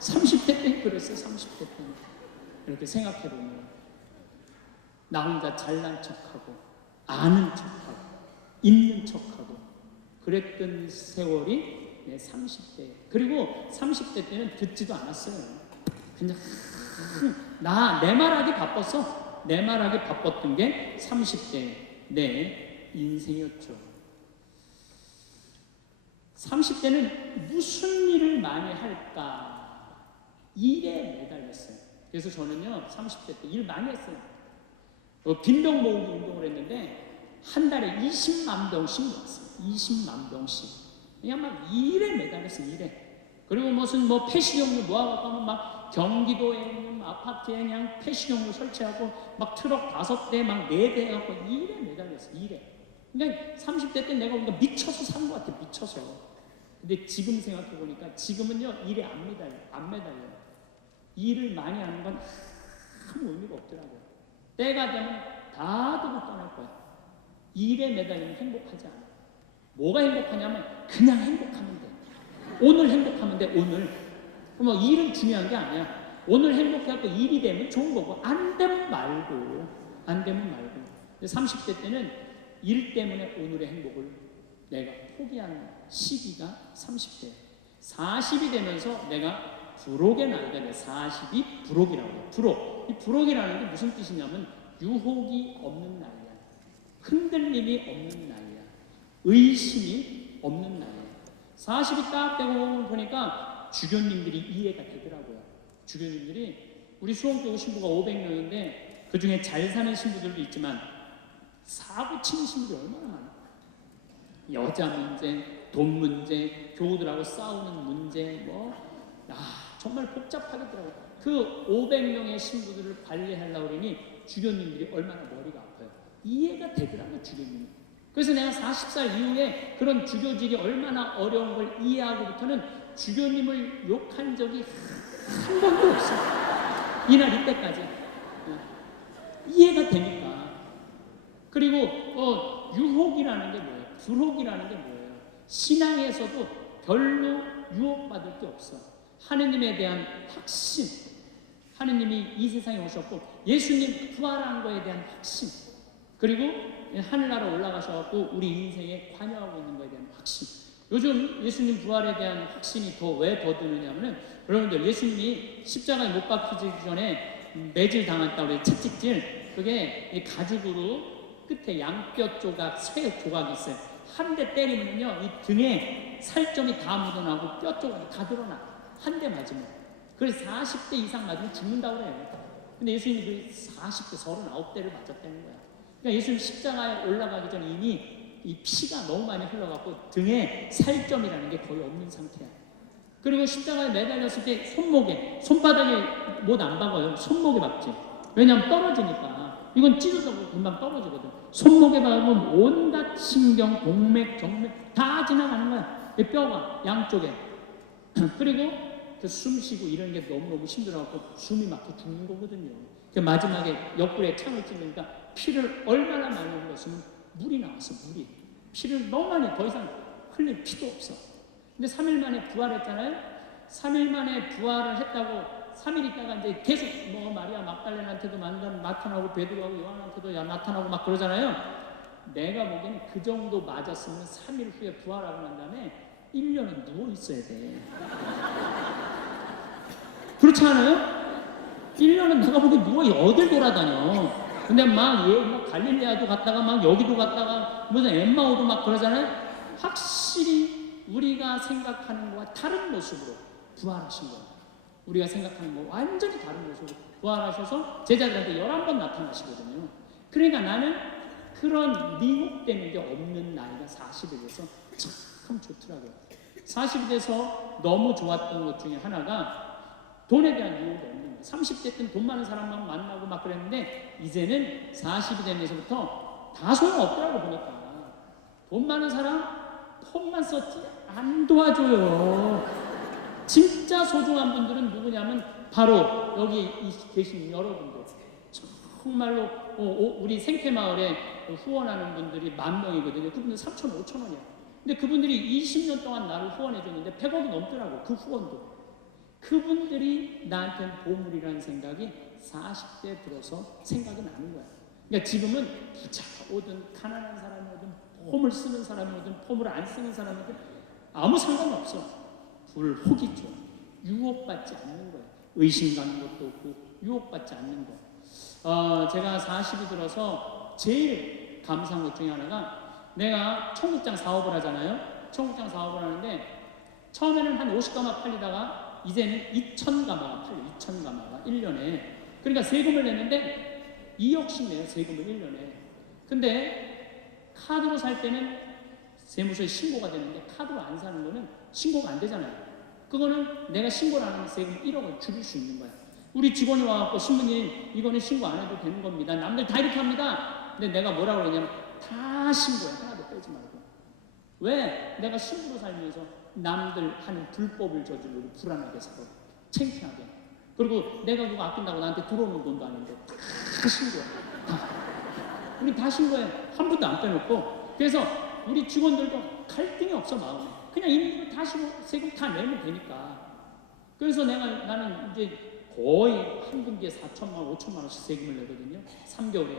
30대 때 그랬어요. 30대 때는. 이렇게 생각해보면 나 혼자 잘난 척하고 아는 척하고 있는 척하고 그랬던 세월이 내 30대. 그리고 30대 때는 듣지도 않았어요. 그냥 내 말하기 바빴어. 내 말하기 바빴던 게 30대 내 인생이었죠. 30대는 무슨 일을 많이 할까? 일에 매달렸어요. 그래서 저는요 30대 때 일 많이 했어요. 빈병 모으기 운동을 했는데 한 달에 20만 병씩 모았어요. 20만 병씩. 그냥 막 일에 매달렸어요. 일에. 그리고 무슨 폐식용유 모아갖고 막 경기도에 있는 아파트에 그냥 폐식용유 설치하고 막 트럭 5대 막 4대 해갖고 일에 매달렸어요. 일에. 그러니까 30대 때 내가 보니까 미쳐서 산 것 같아. 미쳐서. 근데 지금 생각해보니까 지금은요 일에 안 매달려요. 일을 많이 하는 건 아무 의미가 없더라고요. 때가 되면 다 두고 떠날 거야. 일에 매달리면 행복하지 않아. 뭐가 행복하냐면 그냥 행복하면 돼. 오늘 행복하면 돼. 오늘. 일은 중요한 게 아니야. 오늘 행복해갖고 일이 되면 좋은 거고 안 되면 말고. 안 되면 말고. 30대 때는 일 때문에 오늘의 행복을 내가 포기한 시기가 30대. 40이 되면서 내가 부록의 나이가 돼. 40이 부록이라고 해요. 부록. 이 부록이라는 게 무슨 뜻이냐면 유혹이 없는 나이야. 흔들림이 없는 나이야. 의심이 없는 나이야. 40이 딱 되고 보니까 주교님들이 이해가 되더라고요. 주교님들이 우리 수원교구 신부가 500명인데 그 중에 잘 사는 신부들도 있지만 사고 치는 신부들이 얼마나 많아. 여자 문제, 돈 문제, 교우들하고 싸우는 문제, 정말 복잡하겠더라고요. 그 500명의 신부들을 관리하려고 그러니 주교님들이 얼마나 머리가 아파요. 이해가 되더라고요, 주교님이. 그래서 내가 40살 이후에 그런 주교직이 얼마나 어려운 걸 이해하고부터는 주교님을 욕한 적이 한 번도 없어. 이날 이때까지. 이해가 되니까. 그리고 유혹이라는 게 뭐예요? 불혹이라는 게 뭐예요? 신앙에서도 별로 유혹받을 게 없어. 하느님에 대한 확신. 하느님이 이 세상에 오셨고 예수님 부활한 거에 대한 확신. 그리고 하늘나라 올라가셔서 우리 인생에 관여하고 있는 거에 대한 확신. 요즘 예수님 부활에 대한 확신이 왜 더 드느냐면 여러분들 예수님이 십자가에 못 박히기 전에 매질 당했다고 그래요. 채찍질. 그게 가죽으로 끝에 양뼈 조각, 새 조각이 있어요. 한 대 때리면요 이 등에 살점이 다 묻어나고 뼈 조각이 다 드러나. 한 대 맞으면. 그래서 40대 이상 맞으면 죽는다고 그래요. 근데 예수님이 그 40대 39대를 맞았다는 거야. 그러니까 예수님 십자가에 올라가기 전에 이미 이 피가 너무 많이 흘러갖고 등에 살점이라는 게 거의 없는 상태야. 그리고 십자가에 매달렸을 때 손바닥에 못 안 박아요. 손목에 박지. 왜냐하면 떨어지니까. 이건 찢어져도 금방 떨어지거든. 손목에 박으면 온갖 신경, 동맥, 정맥 다 지나가는 거야. 이 뼈가 양쪽에. 그리고 숨 쉬고 이런 게 너무너무 힘들어갖고 숨이 막혀 죽는 거거든요. 마지막에 옆구리에 창을 찔르니까 피를 얼마나 많이 흘렸으면 물이 나왔어. 물이. 피를 너무 많이 더 이상 흘릴 피도 없어. 근데 3일 만에 부활했잖아요. 3일 만에 부활을 했다고 3일 있다가 이제 계속 마리아 막달레나한테도 나타나고 베드로하고 요한한테도 나타나고 막 그러잖아요. 내가 보기에는 그 정도 맞았으면 3일 후에 부활하고 난 다음에 1년은 누워 있어야 돼. 그렇지 않아요? 1년은 내가 보기엔 누워 어딜 돌아다녀. 근데 막 갈릴레아도 갔다가 막 여기도 갔다가 무슨 엠마오도 막 그러잖아요. 확실히 우리가 생각하는 거와 다른 모습으로 부활하신 거예요. 우리가 생각하는 거 완전히 다른 모습으로 부활하셔서 제자들한테 11번 나타나시거든요. 그러니까 나는 그런 미혹되는 게 없는 나이가 40이 돼서 참 좋더라고요. 40이 돼서 너무 좋았던 것 중에 하나가 돈에 대한 유혹이 없는 거예요. 30대 때는 돈 많은 사람만 만나고 막 그랬는데 이제는 40이 되면서부터 다 소용없더라고 보니까. 돈 많은 사람 폰만 썼지 안 도와줘요. 진짜 소중한 분들은 누구냐면 바로 여기 계신 여러분들. 정말로 우리 생태마을에 후원하는 분들이 10,000명이거든요. 그분들 3,000, 5,000원이야. 근데 그분들이 20년 동안 나를 후원해 줬는데 100억이 넘더라고, 그 후원도. 그분들이 나한테는 보물이라는 생각이 40대 들어서 생각이 나는 거야. 그러니까 지금은 부자가 오든 가난한 사람이 오든 폼을 쓰는 사람이 오든 폼을 안 쓰는 사람이 오든 아무 상관이 없어. 불혹이 좋아. 유혹받지 않는 거야. 의심 가는 것도 없고 유혹받지 않는 거. 제가 40이 들어서 제일 감사한 것 중에 하나가, 내가 청국장 사업을 하잖아요. 청국장 사업을 하는데 처음에는 한 50가마 팔리다가 이제는 2,000가마가 팔려. 2,000가마가 1년에. 그러니까 세금을 내는데 2억씩 내요, 세금을 1년에. 근데 카드로 살 때는 세무서에 신고가 되는데 카드로 안 사는 거는 신고가 안 되잖아요. 그거는 내가 신고를 안 하면 세금 1억을 줄일 수 있는 거야. 우리 직원이 와갖고 신부님 이거는 신고 안 해도 되는 겁니다. 남들 다 이렇게 합니다. 근데 내가 뭐라고 그러냐면 다 신고해. 하나도 빼지 말고. 왜? 내가 신부로 살면서 남들 하는 불법을 저지르고 불안하게 살아. 창피하게. 그리고 내가 그거 아낀다고 나한테 들어오는 돈도 아닌데 다 신고해. 다. 우리 다 신고해. 한 푼도 안 빼놓고. 그래서 우리 직원들도 갈등이 없어, 마음에. 그냥 있는 거 다 세금 다 내면 되니까. 그래서 나는 이제 거의 한 분기에 4천만 원, 5천만 원씩 세금을 내거든요. 3개월에.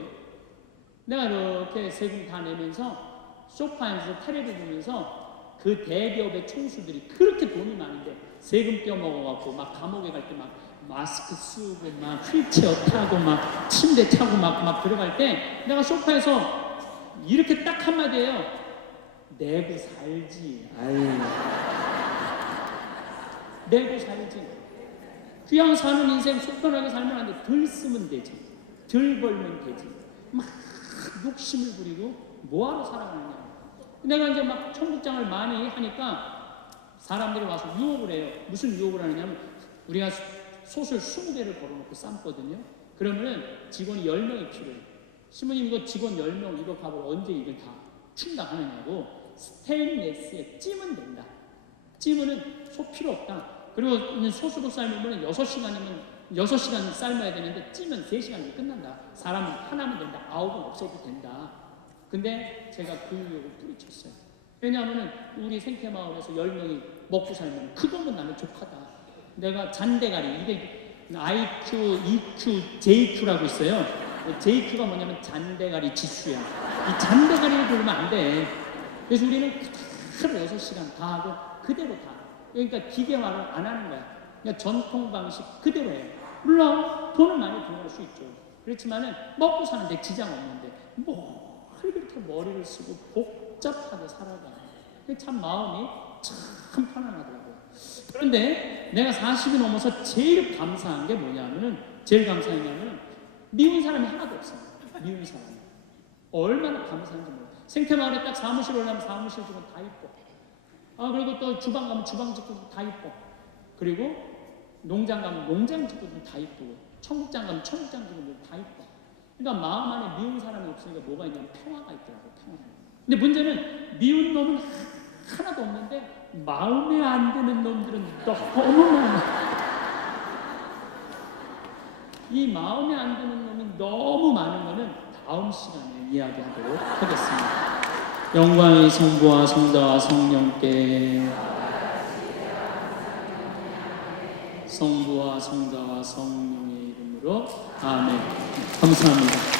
내가 이렇게 세금 다 내면서 소파에서 테레비 보면서 그 대기업의 총수들이 그렇게 돈이 많은데 세금 떼어먹어갖고 막 감옥에 갈 때 막 마스크 쓰고 막 휠체어 타고 막 침대 타고 막 들어갈 때 내가 소파에서 이렇게 딱 한마디예요. 내고 살지. 아유. 내고 살지. 그냥 사는 인생 속편하게 살면 안 돼. 덜 쓰면 되지. 덜 벌면 되지. 막 욕심을 부리고 뭐하러 살아가느냐. 내가 이제 막 청국장을 많이 하니까 사람들이 와서 유혹을 해요. 무슨 유혹을 하느냐면 우리가 솥을 20개를 걸어놓고 삶거든요. 그러면은 직원이 10명이 필요해. 신부님 이거 직원 10명 이거 밥을 언제 이걸 다 충당하느냐고. 스테인레스에 찌면 된다. 찌면은 솥 필요 없다. 그리고 솥으로 삶으면 6시간 삶아야 되는데 찌면 3시간이 끝난다. 사람 하나면 된다. 9은 없어도 된다. 근데 제가 그 유혹을 뿌리쳤어요. 왜냐하면 우리 생태마을에서 10명이 먹고 살면 그거면 나는 족하다. 내가 잔대가리, 이게 IQ, EQ, JQ라고 있어요. JQ가 뭐냐면 잔대가리 지수야. 이 잔대가리를 부르면 안 돼. 그래서 우리는 그대로 6시간 다 하고 그대로 다. 그러니까 기계화를 안 하는 거야. 그러니까 전통 방식 그대로 해요. 물론 돈을 많이 들어갈 수 있죠. 그렇지만은 먹고 사는데 지장 없는데 뭐 그렇게 머리를 쓰고 복잡하게 살아가. 참 마음이 참 편안하더라고요. 그런데 내가 40이 넘어서 제일 감사한 게 뭐냐면은 미운 사람이 하나도 없어요. 미운 사람이. 얼마나 감사한지 몰라요. 생태마을에 딱 사무실 올라면 사무실 직원 다 이뻐. 그리고 또 주방 가면 주방 직원도 다 이뻐. 그리고 농장 가면 농장 직원도 다 이쁘고, 청국장 가면 청국장 직원도 다 이뻐. 그러니까 마음 안에 미운 사람이 없으니까 뭐가 있냐면 평화가 있더라고. 평화. 근데 문제는 미운 놈은 하나도 없는데 마음에 안 드는 놈들은 너무 많아. 이 마음에 안 드는 놈이 너무 많은 거는 다음 시간에 이야기하도록 하겠습니다. 영광의 성부와 성자와 성령께, 성부와 성자와 성령의 이름으로 아멘. 감사합니다.